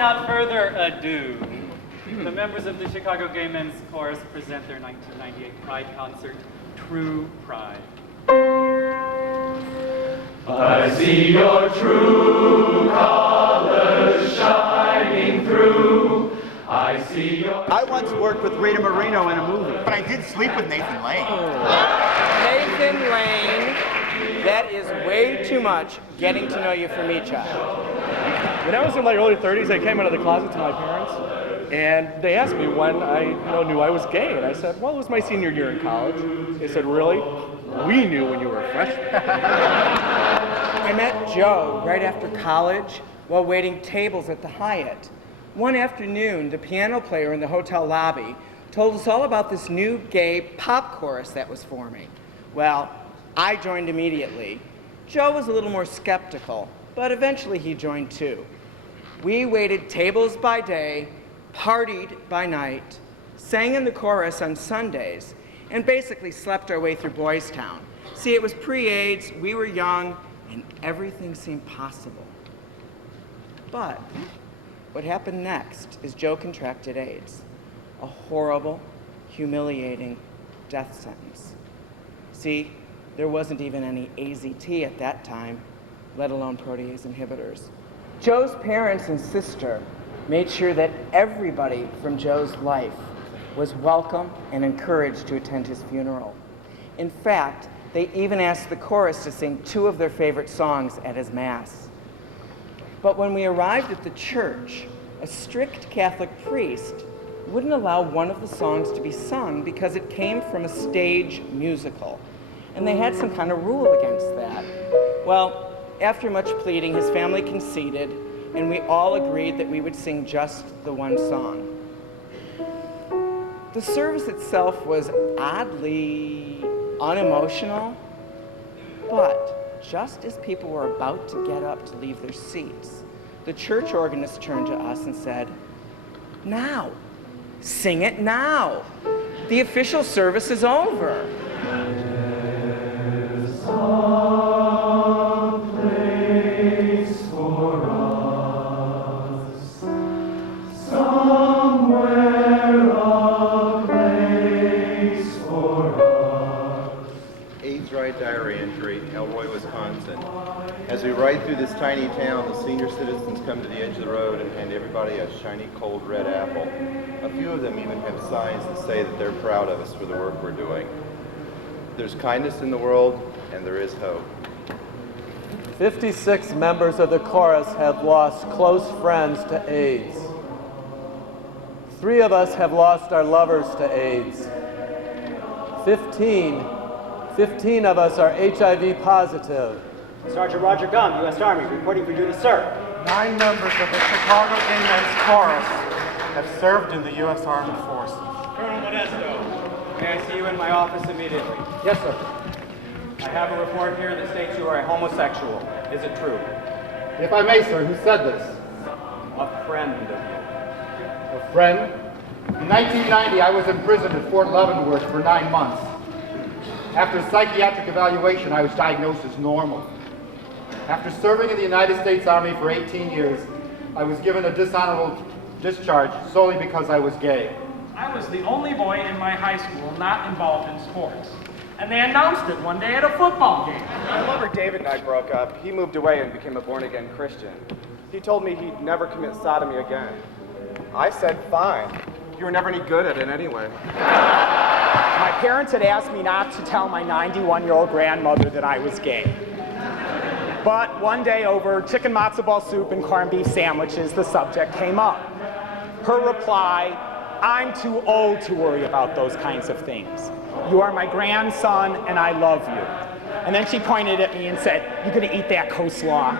without further ado, the members of the Chicago Gay Men's Chorus present their 1998 Pride concert, True Pride. I see your true colors shining through. I see your... I once worked with Rita Moreno in a movie. But I did sleep with Nathan Lane. Nathan Lane, that is way too much getting to know you from each other. When I was in my early 30s, I came out of the closet to my parents, and they asked me when I knew I was gay, and I said, well, it was my senior year in college. They said, really? We knew when you were a freshman. I met Joe right after college while waiting tables at the Hyatt. One afternoon, the piano player in the hotel lobby told us all about this new gay pop chorus that was forming. Well, I joined immediately. Joe was a little more skeptical, but eventually he joined too. We waited tables by day, partied by night, sang in the chorus on Sundays, and basically slept our way through Boys Town. See, it was pre-AIDS, we were young, and everything seemed possible. But what happened next is Joe contracted AIDS, a horrible, humiliating death sentence. See, there wasn't even any AZT at that time, let alone protease inhibitors. Joe's parents and sister made sure that everybody from Joe's life was welcome and encouraged to attend his funeral. In fact, they even asked the chorus to sing 2 of their favorite songs at his mass. But when we arrived at the church, a strict Catholic priest wouldn't allow one of the songs to be sung because it came from a stage musical, and they had some kind of rule against that. Well, after much pleading, his family conceded, and we all agreed that we would sing just the one song. The service itself was oddly unemotional, but just as people were about to get up to leave their seats, the church organist turned to us and said, "Now, sing it now. The official service is over." Diary entry, Elroy, Wisconsin. As we ride through this tiny town, the senior citizens come to the edge of the road and hand everybody a shiny, cold red apple. A few of them even have signs that say that they're proud of us for the work we're doing. There's kindness in the world, and there is hope. 56 members of the chorus have lost close friends to AIDS. 3 of us have lost our lovers to AIDS. 15 of us are HIV positive. Sergeant Roger Gum, U.S. Army, reporting for duty, sir. 9 members of the Chicago Gay Men's Chorus have served in the U.S. Armed Forces. Colonel Modesto, may I see you in my office immediately? Yes, sir. I have a report here that states you are a homosexual. Is it true? If I may, sir, who said this? A friend of you. A friend? In 1990, I was imprisoned at Fort Leavenworth for 9 months. After psychiatric evaluation, I was diagnosed as normal. After serving in the United States Army for 18 years, I was given a dishonorable discharge solely because I was gay. I was the only boy in my high school not involved in sports. And they announced it one day at a football game. My lover David and I broke up. He moved away and became a born-again Christian. He told me he'd never commit sodomy again. I said, fine. You were never any good at it anyway. My parents had asked me not to tell my 91-year-old grandmother that I was gay. But one day over chicken matzo ball soup and corned beef sandwiches, the subject came up. Her reply, "I'm too old to worry about those kinds of things. You are my grandson and I love you." And then she pointed at me and said, "You gonna eat that coleslaw?"